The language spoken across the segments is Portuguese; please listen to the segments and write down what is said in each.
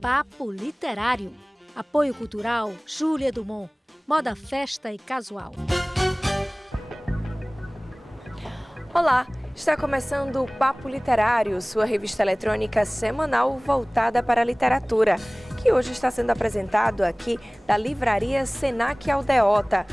Papo Literário. Apoio cultural Júlia Dumont. Moda, festa e casual. Olá, está começando o Papo Literário, sua revista eletrônica semanal voltada para a literatura, que hoje está sendo apresentado aqui da livraria Senac Aldeota,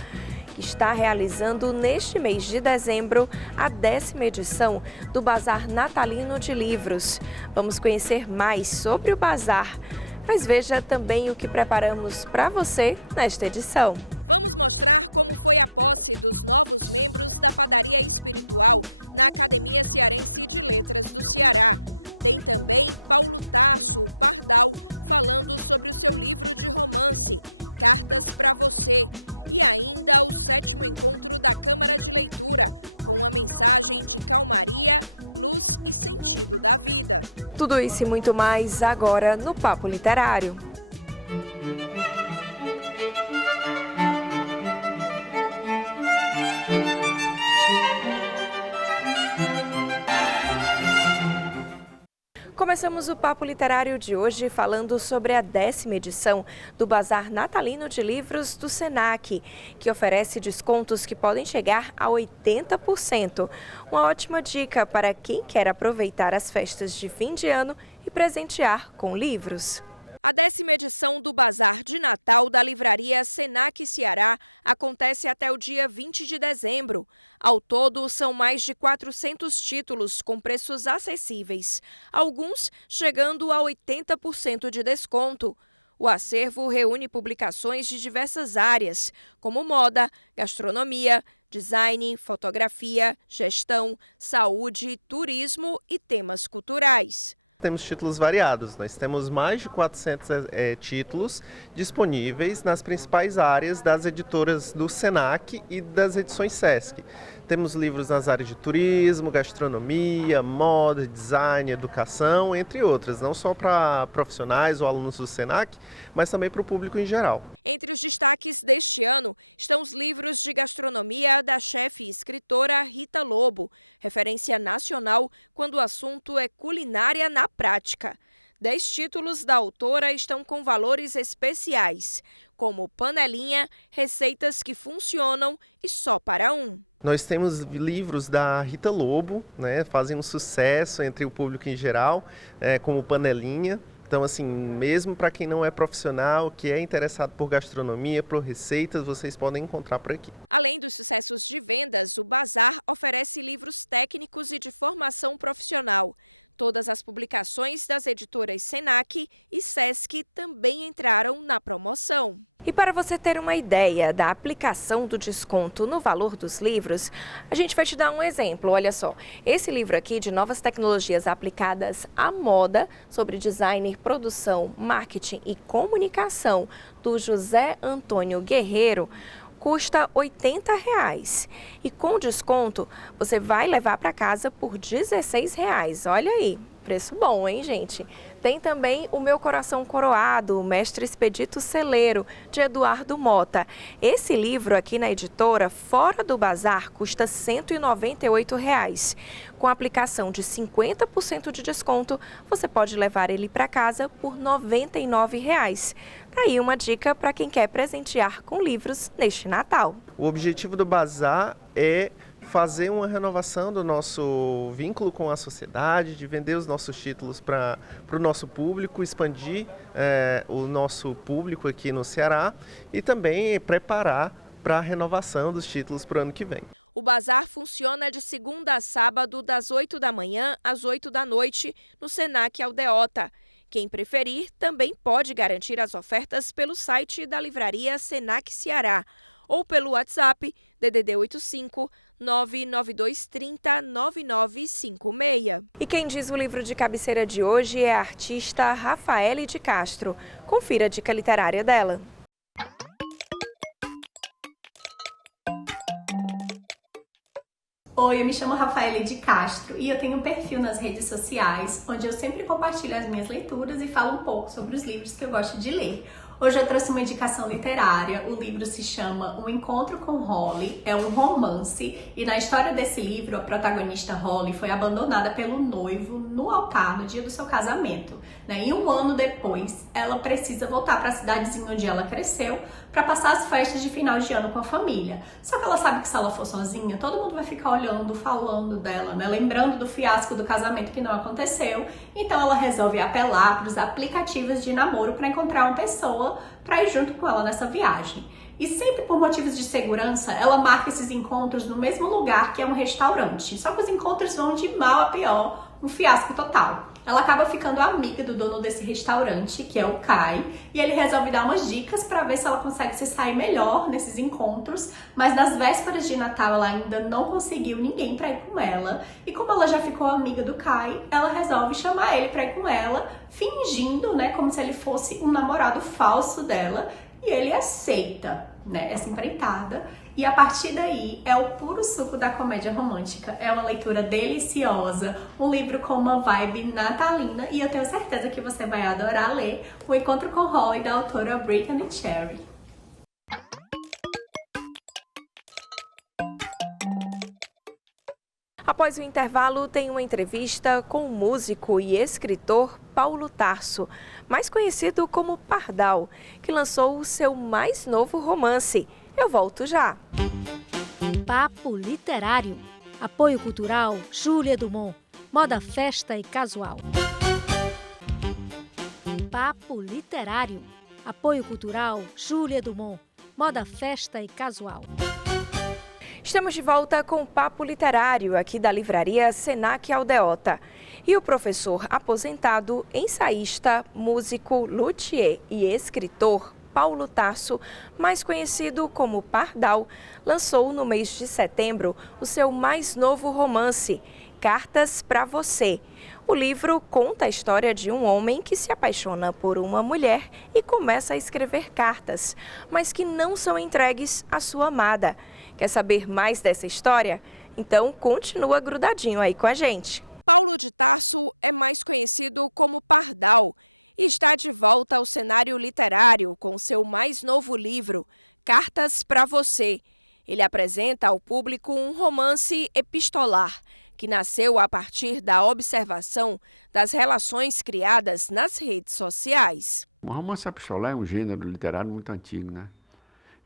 que está realizando neste mês de dezembro a 10ª edição do Bazar Natalino de Livros. Vamos conhecer mais sobre o bazar, mas veja também o que preparamos para você nesta edição. Tudo isso e muito mais agora no Papo Literário. Começamos o Papo Literário de hoje falando sobre a 10ª edição do Bazar Natalino de Livros do Senac, que oferece descontos que podem chegar a 80%. Uma ótima dica para quem quer aproveitar as festas de fim de ano e presentear com livros. Temos títulos variados, nós temos mais de 400 títulos disponíveis nas principais áreas das editoras do Senac e das edições Sesc. Temos livros nas áreas de turismo, gastronomia, moda, design, educação, entre outras, não só para profissionais ou alunos do Senac, mas também para o público em geral. Nós temos livros da Rita Lobo, né, fazem um sucesso entre o público em geral, como Panelinha. Então, assim, mesmo para quem não é profissional, que é interessado por gastronomia, por receitas, vocês podem encontrar por aqui. E para você ter uma ideia da aplicação do desconto no valor dos livros, a gente vai te dar um exemplo. Olha só, esse livro aqui de novas tecnologias aplicadas à moda, sobre design, produção, marketing e comunicação, do José Antônio Guerreiro, custa R$ 80. E com desconto, você vai levar para casa por R$ 16. Olha aí, preço bom, hein, gente? Tem também O Meu Coração Coroado, Mestre Expedito Celeiro, de Eduardo Mota. Esse livro aqui na editora, fora do bazar, custa R$ 198. Com aplicação de 50% de desconto, você pode levar ele para casa por R$ 99. Tá aí uma dica para quem quer presentear com livros neste Natal. O objetivo do bazar é fazer uma renovação do nosso vínculo com a sociedade, de vender os nossos títulos para o nosso público, expandir o nosso público aqui no Ceará e também preparar para a renovação dos títulos para o ano que vem. E quem diz o livro de cabeceira de hoje é a artista Rafaele de Castro. Confira a dica literária dela. Oi, eu me chamo Rafaele de Castro e eu tenho um perfil nas redes sociais onde eu sempre compartilho as minhas leituras e falo um pouco sobre os livros que eu gosto de ler. Hoje eu trouxe uma indicação literária. O livro se chama Um Encontro com Holly, é um romance, e na história desse livro a protagonista Holly foi abandonada pelo noivo no altar no dia do seu casamento, né? E um ano depois ela precisa voltar para a cidadezinha onde ela cresceu para passar as festas de final de ano com a família. Só que ela sabe que se ela for sozinha, todo mundo vai ficar olhando, falando dela, né? Lembrando do fiasco do casamento que não aconteceu. Então ela resolve apelar para os aplicativos de namoro para encontrar uma pessoa para ir junto com ela nessa viagem. E sempre por motivos de segurança, ela marca esses encontros no mesmo lugar, que é um restaurante. Só que os encontros vão de mal a pior, um fiasco total. Ela acaba ficando amiga do dono desse restaurante, que é o Kai, e ele resolve dar umas dicas para ver se ela consegue se sair melhor nesses encontros, mas nas vésperas de Natal ela ainda não conseguiu ninguém para ir com ela, e como ela já ficou amiga do Kai, ela resolve chamar ele para ir com ela, fingindo, né, como se ele fosse um namorado falso dela, e ele aceita, né, essa empreitada. E a partir daí é o puro suco da comédia romântica. É uma leitura deliciosa, um livro com uma vibe natalina, e eu tenho certeza que você vai adorar ler O Encontro com Holly, da autora Brittany Cherry. Após o intervalo, tem uma entrevista com o músico e escritor Paulo Tarso, mais conhecido como Pardal, que lançou o seu mais novo romance. Eu volto já. Papo Literário. Apoio Cultural Júlia Dumont. Moda, festa e casual. Papo Literário. Apoio Cultural Júlia Dumont. Moda, festa e casual. Estamos de volta com o Papo Literário, aqui da livraria Senac Aldeota. E o professor aposentado, ensaísta, músico, luthier e escritor Paulo Tarso, mais conhecido como Pardal, lançou no mês de setembro o seu mais novo romance, Cartas para Você. O livro conta a história de um homem que se apaixona por uma mulher e começa a escrever cartas, mas que não são entregues à sua amada. Quer saber mais dessa história? Então continua grudadinho aí com a gente. O romance epistolar é um gênero literário muito antigo, né?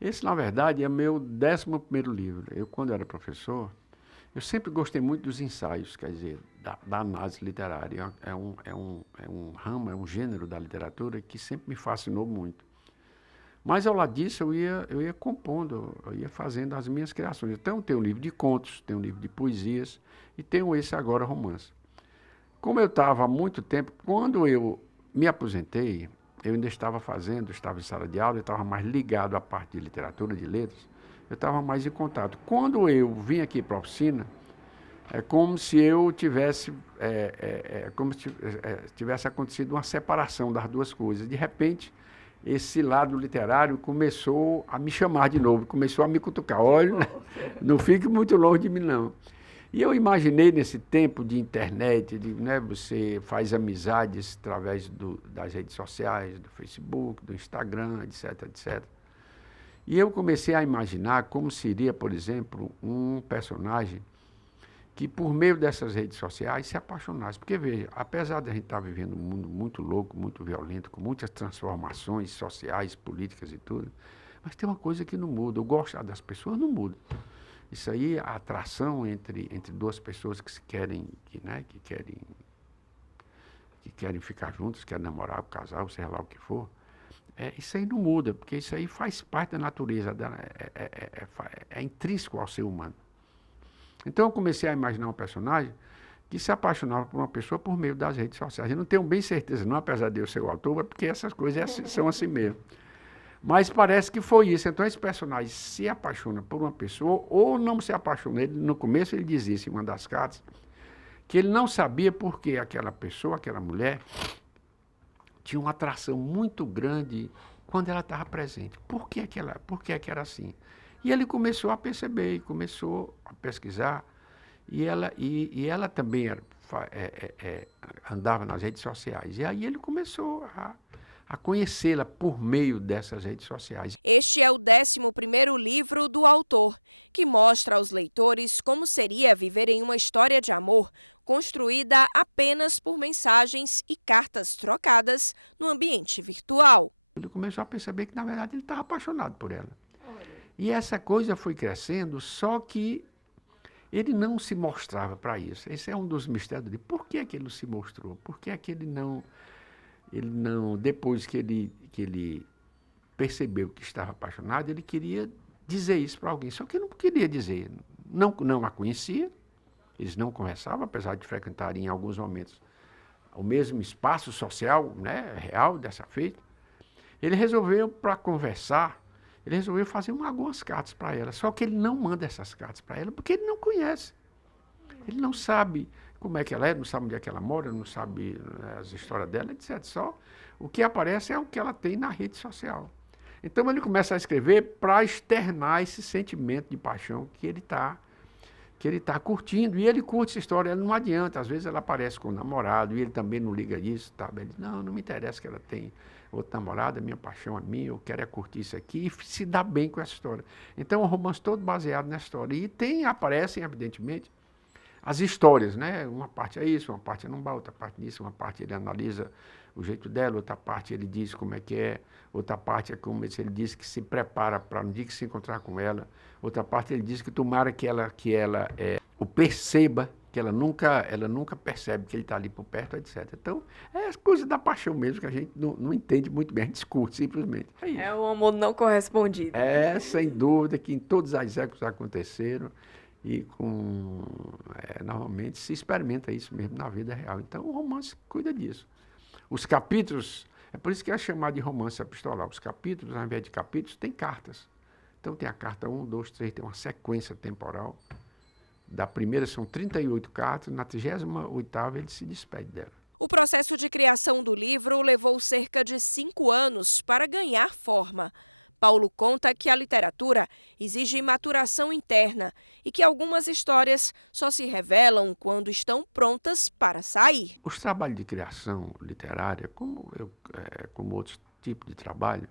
Esse, na verdade, é meu 11º livro. Eu, quando era professor, eu sempre gostei muito dos ensaios, quer dizer, da análise literária. É um ramo, é um gênero da literatura que sempre me fascinou muito. Mas, ao lado disso, eu ia compondo, eu ia fazendo as minhas criações. Então, tenho um livro de contos, tenho um livro de poesias e tenho esse agora, romance. Como eu estava há muito tempo, quando eu me aposentei, eu ainda estava em sala de aula, eu estava mais ligado à parte de literatura, de letras, eu estava mais em contato. Quando eu vim aqui para a oficina, é como se eu tivesse, tivesse acontecido uma separação das duas coisas. De repente, esse lado literário começou a me chamar de novo, começou a me cutucar. Olha, não fique muito longe de mim, não. E eu imaginei nesse tempo de internet, né, você faz amizades através das redes sociais, do Facebook, do Instagram, etc, etc. E eu comecei a imaginar como seria, por exemplo, um personagem que, por meio dessas redes sociais, se apaixonasse. Porque, veja, apesar de a gente estar vivendo um mundo muito louco, muito violento, com muitas transformações sociais, políticas e tudo, mas tem uma coisa que não muda. O gostar das pessoas não muda. Isso aí, a atração entre duas pessoas que querem ficar juntas, querem namorar, casar, seja lá o que for, isso aí não muda, porque isso aí faz parte da natureza, é intrínseco ao ser humano. Então eu comecei a imaginar um personagem que se apaixonava por uma pessoa por meio das redes sociais. Eu não tenho bem certeza, não, apesar de eu ser o autor, porque essas coisas são assim mesmo. Mas parece que foi isso. Então esse personagem se apaixona por uma pessoa ou não se apaixona. No começo ele dizia isso em uma das cartas, que ele não sabia por que aquela pessoa, aquela mulher, tinha uma atração muito grande quando ela estava presente. Por que era assim? E ele começou a perceber, começou a pesquisar, e ela também andava nas redes sociais. E aí ele começou a a conhecê-la por meio dessas redes sociais. Este é o 11º livro do autor, que mostra aos leitores como seria viver em uma história de amor construída apenas por mensagens e cartas trocadas no ambiente virtual. Ele começou a perceber que, na verdade, ele estava apaixonado por ela. E essa coisa foi crescendo, só que ele não se mostrava para isso. Esse é um dos mistérios dele. Por que é que ele não se mostrou? Por que é que ele não, depois que ele percebeu que estava apaixonado, ele queria dizer isso para alguém. Só que ele não queria dizer. Não a conhecia, eles não conversavam, apesar de frequentarem em alguns momentos o mesmo espaço social, né, real dessa feita. Ele resolveu, para conversar, ele resolveu fazer algumas cartas para ela. Só que ele não manda essas cartas para ela porque ele não conhece. Ele não sabe como é que ela é, não sabe onde é que ela mora, não sabe as histórias dela, etc. Só o que aparece é o que ela tem na rede social. Então ele começa a escrever para externar esse sentimento de paixão que ele está curtindo. E ele curte essa história, ela não adianta. Às vezes ela aparece com o namorado e ele também não liga isso. Tá? Ele diz, não me interessa que ela tem outra namorada, minha paixão é minha, eu quero curtir isso aqui, e se dá bem com essa história. Então, o romance todo baseado nessa história. E aparecem, evidentemente, as histórias, né? Uma parte é isso, uma parte é não outra parte disso, uma parte ele analisa o jeito dela, outra parte ele diz como é que é, outra parte é como ele diz que se prepara para no dia que se encontrar com ela, outra parte ele diz que tomara que ela o perceba, que ela nunca percebe que ele está ali por perto, etc. Então, é as coisas da paixão mesmo, que a gente não entende muito bem, a gente discute simplesmente. É isso. É o amor não correspondido. É, sem dúvida, que em todos os épocas aconteceram e normalmente se experimenta isso mesmo na vida real. Então, o romance cuida disso. Os capítulos, é por isso que é chamado de romance epistolar. Os capítulos, ao invés de capítulos, tem cartas. Então, tem a carta 1, 2, 3, tem uma sequência temporal. Da primeira são 38 cartas, na 38ª ele se despede dela. O processo de criação do livro levou cerca de 5 anos para ganhar forma. Paulo conta que a literatura exige uma criação interna e que algumas histórias só se revelam quando estão prontas para sair. Os trabalhos de criação literária, como outros tipos de trabalho,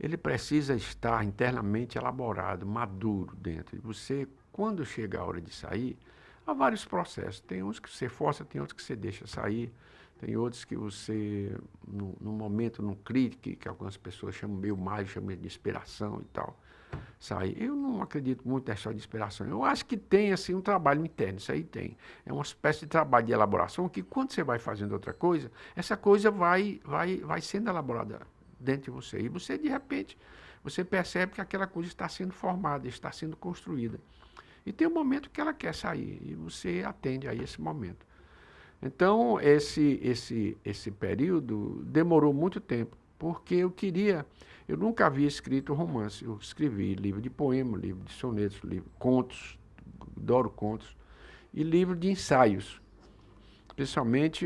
ele precisa estar internamente elaborado, maduro dentro de você. Quando chega a hora de sair, há vários processos. Tem uns que você força, tem outros que você deixa sair, tem outros que você, no momento, num clique, que algumas pessoas chamam meio mágico, chamam de inspiração e tal, sai. Eu não acredito muito nessa de inspiração. Eu acho que tem assim, um trabalho interno, isso aí tem. É uma espécie de trabalho de elaboração que, quando você vai fazendo outra coisa, essa coisa vai sendo elaborada dentro de você. E você, de repente, você percebe que aquela coisa está sendo formada, está sendo construída. E tem um momento que ela quer sair, e você atende a esse momento. Então, esse período demorou muito tempo, porque eu nunca havia escrito romance. Eu escrevi livro de poema, livro de sonetos, contos, adoro contos, e livro de ensaios. Principalmente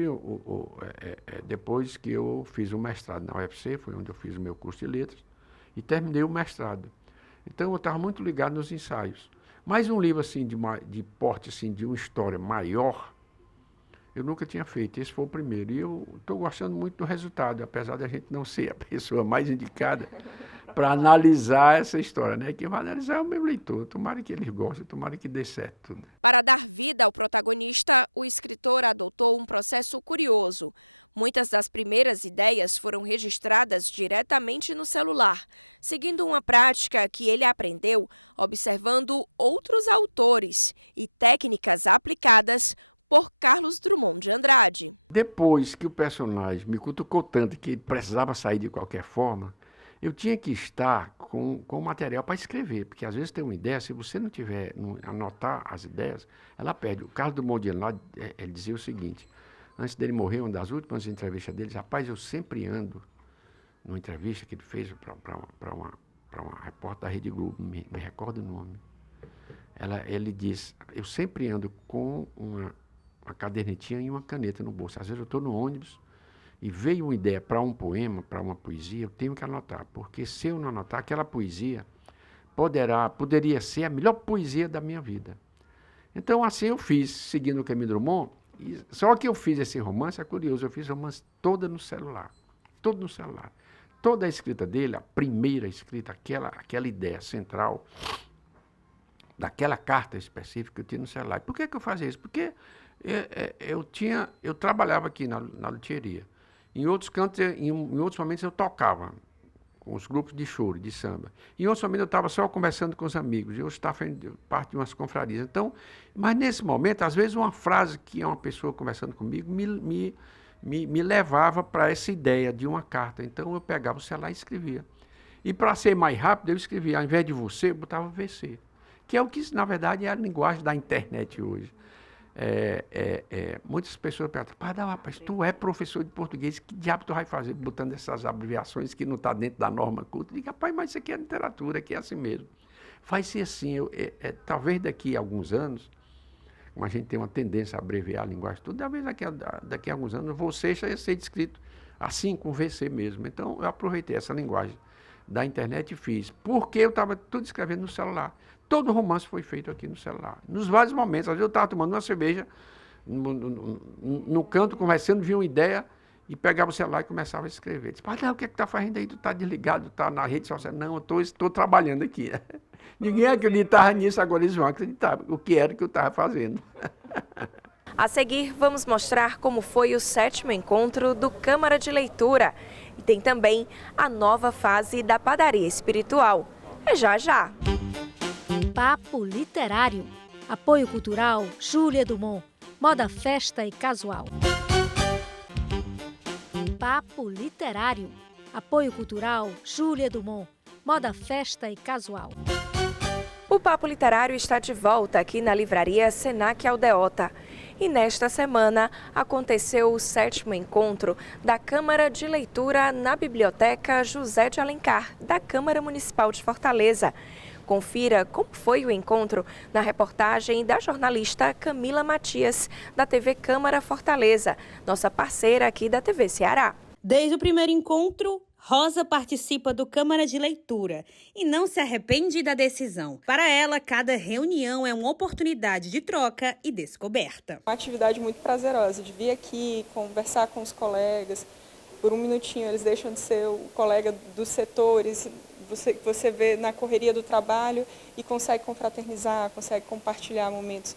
depois que eu fiz o mestrado na UFC, foi onde eu fiz o meu curso de letras, e terminei o mestrado. Então, eu estava muito ligado nos ensaios. Mas um livro assim, de porte assim, de uma história maior, eu nunca tinha feito. Esse foi o primeiro. E eu estou gostando muito do resultado, apesar da gente não ser a pessoa mais indicada para analisar essa história, né? Quem vai analisar é o meu leitor. Tomara que eles gostem, tomara que dê certo tudo. Para dar vida ao protagonista, o escritor adotou um processo curioso. Muitas das primeiras ideias foram registradas diretamente no celular, seguindo uma prática que ele aprendeu observando outros autores e técnicas aplicadas por Carlos Drummond de Andrade. Depois que o personagem me cutucou tanto que ele precisava sair de qualquer forma, eu tinha que estar com material para escrever, porque às vezes tem uma ideia, se você não anotar as ideias, ela perde. O Carlos Drummond de Andrade, ele dizia o seguinte, antes dele morrer, uma das últimas entrevistas dele, rapaz, eu sempre ando, numa entrevista que ele fez para uma repórter da Rede Globo, me recordo o nome. Ele diz, eu sempre ando com uma cadernetinha e uma caneta no bolso. Às vezes eu estou no ônibus e veio uma ideia para um poema, para uma poesia, eu tenho que anotar, porque se eu não anotar, aquela poesia poderia ser a melhor poesia da minha vida. Então, assim eu fiz, seguindo o caminho Drummond, só que eu fiz esse romance, é curioso, eu fiz o romance todo no celular. todo no celular. Toda a escrita dele, a primeira escrita, aquela ideia central, daquela carta específica, eu tinha no celular. Por que eu fazia isso? Porque eu trabalhava aqui na luthieria. Em outros cantos, em outros momentos eu tocava com os grupos de choro, de samba. Em outros momentos eu estava só conversando com os amigos, eu estava fazendo parte de umas confrarias. Então, mas nesse momento, às vezes uma frase que é uma pessoa conversando comigo me levava para essa ideia de uma carta. Então eu pegava o celular e escrevia. E para ser mais rápido, eu escrevia, ao invés de você, eu botava VC. Que é o que, na verdade, é a linguagem da internet hoje. Muitas pessoas perguntam, rapaz, tu é professor de português, que diabo tu vai fazer botando essas abreviações que não está dentro da norma culta? Eu digo, rapaz, mas isso aqui é literatura, aqui é assim mesmo. Vai ser assim, talvez daqui a alguns anos, como a gente tem uma tendência a abreviar a linguagem, tudo, talvez daqui a alguns anos você já ia ser descrito assim, com VC mesmo. Então, eu aproveitei essa linguagem da internet e fiz, porque eu estava tudo escrevendo no celular. Todo romance foi feito aqui no celular. Nos vários momentos, às vezes eu estava tomando uma cerveja, no canto, conversando, via uma ideia e pegava o celular e começava a escrever. Disse, o que é que está fazendo aí? Tu está desligado, está na rede social? Não, eu estou trabalhando aqui. Ninguém acreditava nisso, agora eles vão acreditar o que era que eu estava fazendo. A seguir, vamos mostrar como foi o 7º encontro do Câmara de Leitura. E tem também a nova fase da Padaria Espiritual. É já já! Papo Literário. Apoio Cultural Júlia Dumont. Moda festa e casual. Papo Literário. Apoio Cultural Júlia Dumont. Moda festa e casual. O Papo Literário está de volta aqui na livraria Senac Aldeota. E nesta semana aconteceu o 7º encontro da Câmara de Leitura na Biblioteca José de Alencar, da Câmara Municipal de Fortaleza. Confira como foi o encontro na reportagem da jornalista Camila Matias, da TV Câmara Fortaleza, nossa parceira aqui da TV Ceará. Desde o primeiro encontro, Rosa participa do Câmara de Leitura e não se arrepende da decisão. Para ela, cada reunião é uma oportunidade de troca e descoberta. Uma atividade muito prazerosa, de vir aqui, conversar com os colegas. Por um minutinho eles deixam de ser o colega dos setores, você vê na correria do trabalho e consegue confraternizar, consegue compartilhar momentos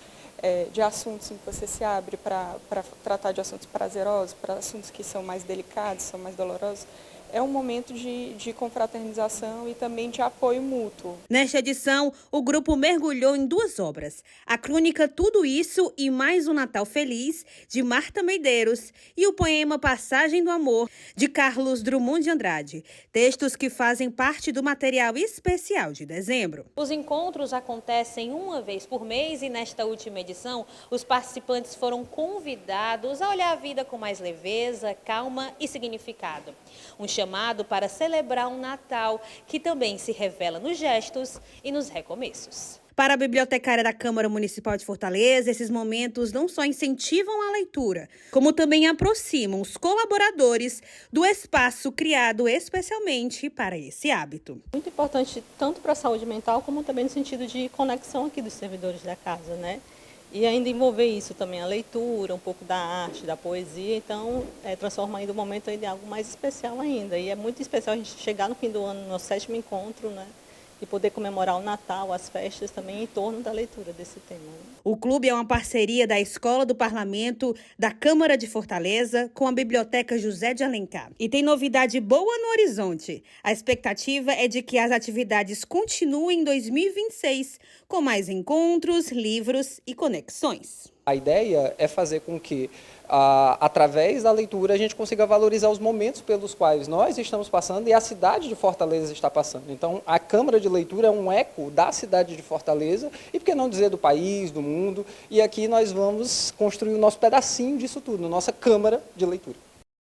de assuntos em que você se abre para tratar de assuntos prazerosos, para assuntos que são mais delicados, são mais dolorosos. É um momento de confraternização e também de apoio mútuo. Nesta edição, o grupo mergulhou em 2 obras. A crônica Tudo Isso e Mais um Natal Feliz, de Marta Medeiros, e o poema Passagem do Amor, de Carlos Drummond de Andrade. Textos que fazem parte do material especial de dezembro. Os encontros acontecem uma vez por mês e nesta última edição, os participantes foram convidados a olhar a vida com mais leveza, calma e significado. Um chamado para celebrar um Natal que também se revela nos gestos e nos recomeços. Para a bibliotecária da Câmara Municipal de Fortaleza, esses momentos não só incentivam a leitura, como também aproximam os colaboradores do espaço criado especialmente para esse hábito. Muito importante tanto para a saúde mental, como também no sentido de conexão aqui dos servidores da casa, né? E ainda envolver isso também, a leitura, um pouco da arte, da poesia, então transforma ainda o momento em algo mais especial ainda. E é muito especial a gente chegar no fim do ano, no nosso 7º encontro, né? E poder comemorar o Natal, as festas também em torno da leitura desse tema. O clube é uma parceria da Escola do Parlamento, da Câmara de Fortaleza, com a Biblioteca José de Alencar. E tem novidade boa no horizonte. A expectativa é de que as atividades continuem em 2026, com mais encontros, livros e conexões. A ideia é fazer com que, através da leitura, a gente consiga valorizar os momentos pelos quais nós estamos passando e a cidade de Fortaleza está passando. Então, a Câmara de Leitura é um eco da cidade de Fortaleza e, por que não dizer, do país, do mundo. E aqui nós vamos construir o nosso pedacinho disso tudo, nossa Câmara de Leitura.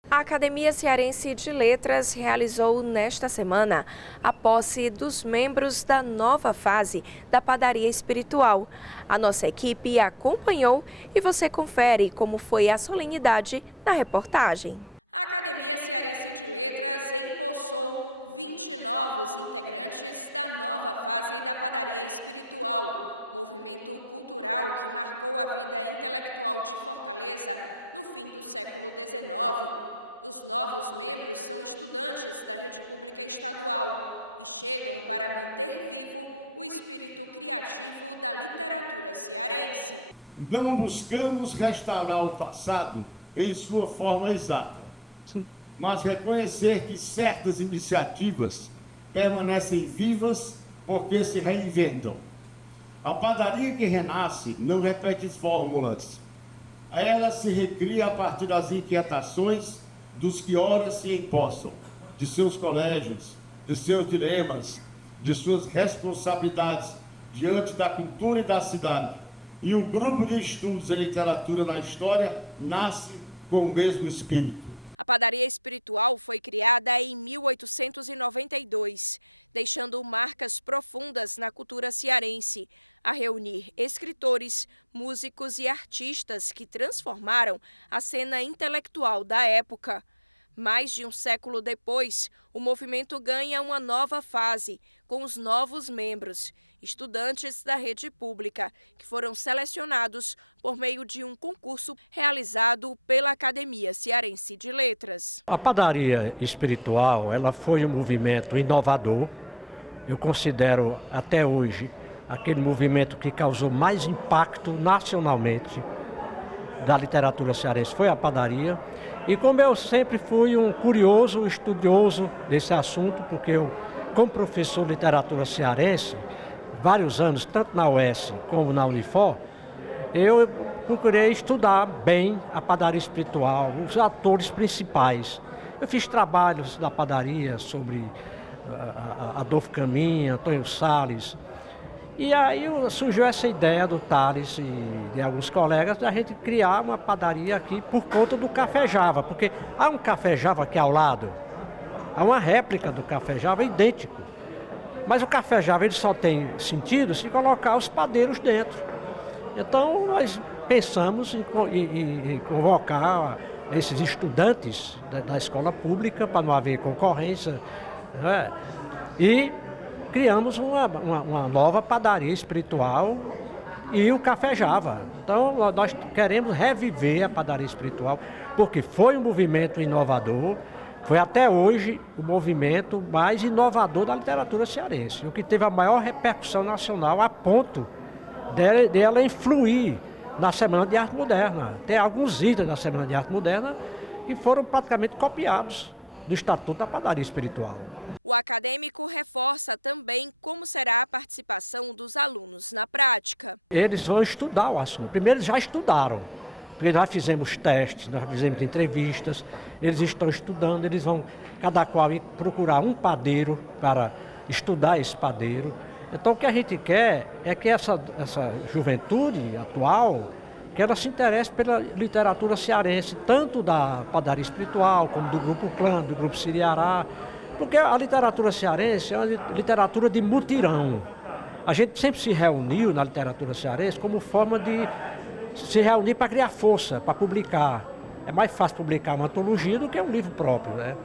A Academia Cearense de Letras realizou nesta semana a posse dos membros da nova fase da Padaria Espiritual. A nossa equipe acompanhou e você confere como foi a solenidade na reportagem. A Academia Cearense de Letras empossou 20 novos integrantes da nova fase da Padaria Espiritual, movimento cultural que marcou a vida intelectual de Fortaleza no fim do século XIX. Os novos membros são Não buscamos restaurar o passado em sua forma exata, mas reconhecer que certas iniciativas permanecem vivas porque se reinventam. A padaria que renasce não repete fórmulas. Ela se recria a partir das inquietações dos que ora se empossam, de seus colégios, de seus dilemas, de suas responsabilidades diante da cultura e da cidade. E o grupo de estudos em literatura na história nasce com o mesmo espírito. A padaria espiritual, ela foi um movimento inovador. Eu considero até hoje aquele movimento que causou mais impacto nacionalmente da literatura cearense foi a padaria. E como eu sempre fui um curioso, estudioso desse assunto, porque eu, como professor de literatura cearense, vários anos, tanto na UES como na Unifor, eu procurei estudar bem a padaria espiritual, os atores principais. Eu fiz trabalhos da padaria sobre Adolfo Caminha, Antônio Salles. E aí surgiu essa ideia do Thales e de alguns colegas da gente criar uma padaria aqui por conta do Café Java, porque há um Café Java aqui ao lado, há uma réplica do Café Java idêntico. Mas o Café Java ele só tem sentido se colocar os padeiros dentro. Então nós pensamos em convocar esses estudantes da escola pública para não haver concorrência, né? E criamos uma nova padaria espiritual e o Café Java. Então nós queremos reviver a padaria espiritual porque foi um movimento inovador, foi até hoje o movimento mais inovador da literatura cearense, o que teve a maior repercussão nacional a ponto dela influir na Semana de Arte Moderna. Tem alguns itens da Semana de Arte Moderna que foram praticamente copiados do Estatuto da Padaria Espiritual. Eles vão estudar o assunto. Primeiro eles já estudaram, porque nós fizemos testes, nós fizemos entrevistas, eles estão estudando, eles vão cada qual procurar um padeiro para estudar esse padeiro. Então o que a gente quer é que essa juventude atual, que ela se interesse pela literatura cearense, tanto da padaria espiritual, como do Grupo Clã, do Grupo Siriará, porque a literatura cearense é uma literatura de mutirão. A gente sempre se reuniu na literatura cearense como forma de se reunir para criar força, para publicar. É mais fácil publicar uma antologia do que um livro próprio, né?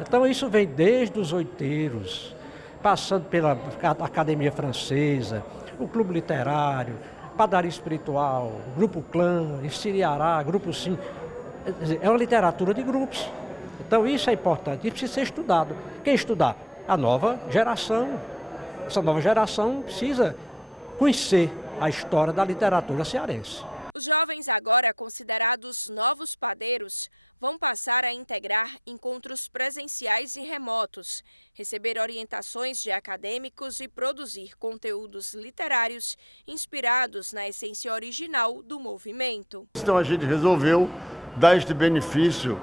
Então isso vem desde os oiteiros, passando pela Academia Francesa, o Clube Literário, Padaria Espiritual, Grupo Clã, Siriará, Grupo Sim. É uma literatura de grupos. Então isso é importante, isso precisa ser estudado. Quem estudar? A nova geração. Essa nova geração precisa conhecer a história da literatura cearense. Então a gente resolveu dar este benefício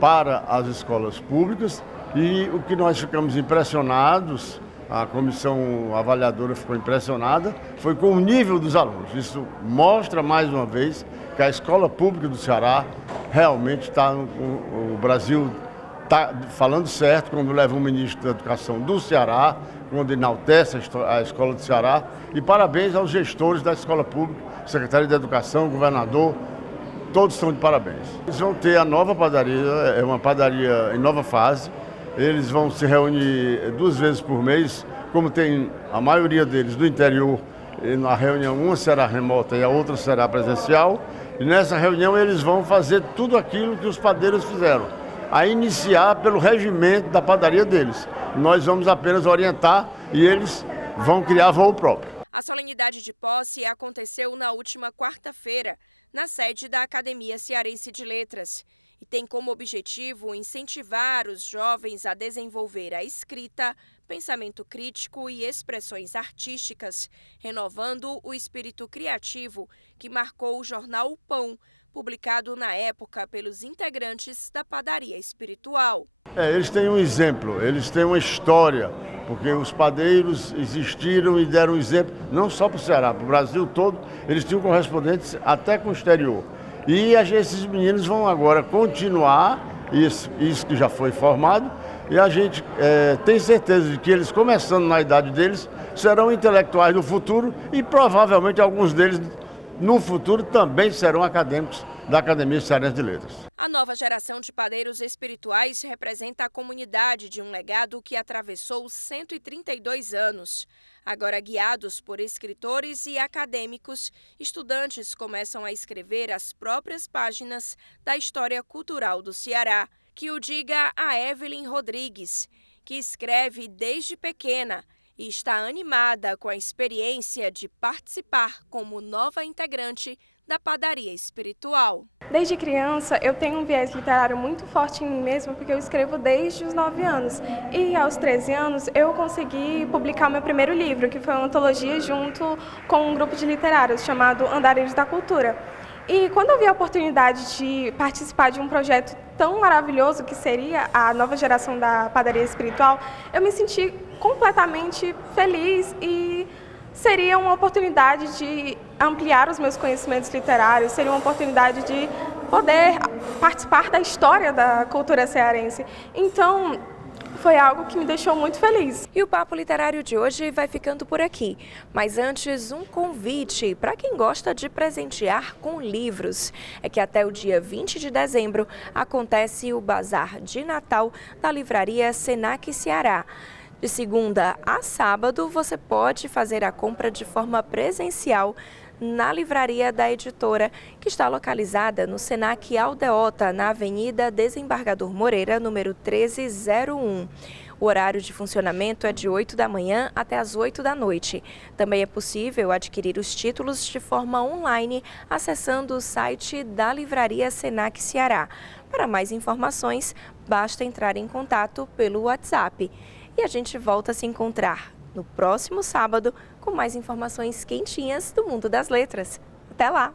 para as escolas públicas e o que nós ficamos impressionados, a comissão avaliadora ficou impressionada, foi com o nível dos alunos. Isso mostra mais uma vez que a escola pública do Ceará realmente está, o Brasil está falando certo quando leva um ministro da Educação do Ceará, quando enaltece a escola do Ceará, e parabéns aos gestores da escola pública, secretário de Educação, governador, todos estão de parabéns. Eles vão ter a nova padaria, é uma padaria em nova fase. Eles vão se reunir 2 vezes por mês, como tem a maioria deles do interior. Na reunião, uma será remota e a outra será presencial. E nessa reunião eles vão fazer tudo aquilo que os padeiros fizeram, a iniciar pelo regimento da padaria deles. Nós vamos apenas orientar e eles vão criar voo próprio. Eles têm um exemplo, eles têm uma história, porque os padeiros existiram e deram exemplo, não só para o Ceará, para o Brasil todo, eles tinham correspondentes até com o exterior. E esses meninos vão agora continuar isso que já foi formado, e a gente tem certeza de que eles, começando na idade deles, serão intelectuais do futuro e provavelmente alguns deles no futuro também serão acadêmicos da Academia Cearense de Letras. Desde criança, eu tenho um viés literário muito forte em mim mesma, porque eu escrevo desde os 9 anos. E aos 13 anos, eu consegui publicar o meu primeiro livro, que foi uma antologia junto com um grupo de literários chamado Andarilhos da Cultura. E quando eu vi a oportunidade de participar de um projeto tão maravilhoso que seria a nova geração da padaria espiritual, eu me senti completamente feliz e seria uma oportunidade de ampliar os meus conhecimentos literários, seria uma oportunidade de poder participar da história da cultura cearense. Então, foi algo que me deixou muito feliz. E o Papo Literário de hoje vai ficando por aqui. Mas antes, um convite para quem gosta de presentear com livros. É que até o dia 20 de dezembro acontece o Bazar de Natal da Livraria Senac Ceará. De segunda a sábado, você pode fazer a compra de forma presencial na livraria da editora, que está localizada no Senac Aldeota, na Avenida Desembargador Moreira, número 1301. O horário de funcionamento é de 8 da manhã até as 8 da noite. Também é possível adquirir os títulos de forma online, acessando o site da Livraria Senac Ceará. Para mais informações, basta entrar em contato pelo WhatsApp. E a gente volta a se encontrar no próximo sábado com mais informações quentinhas do mundo das letras. Até lá!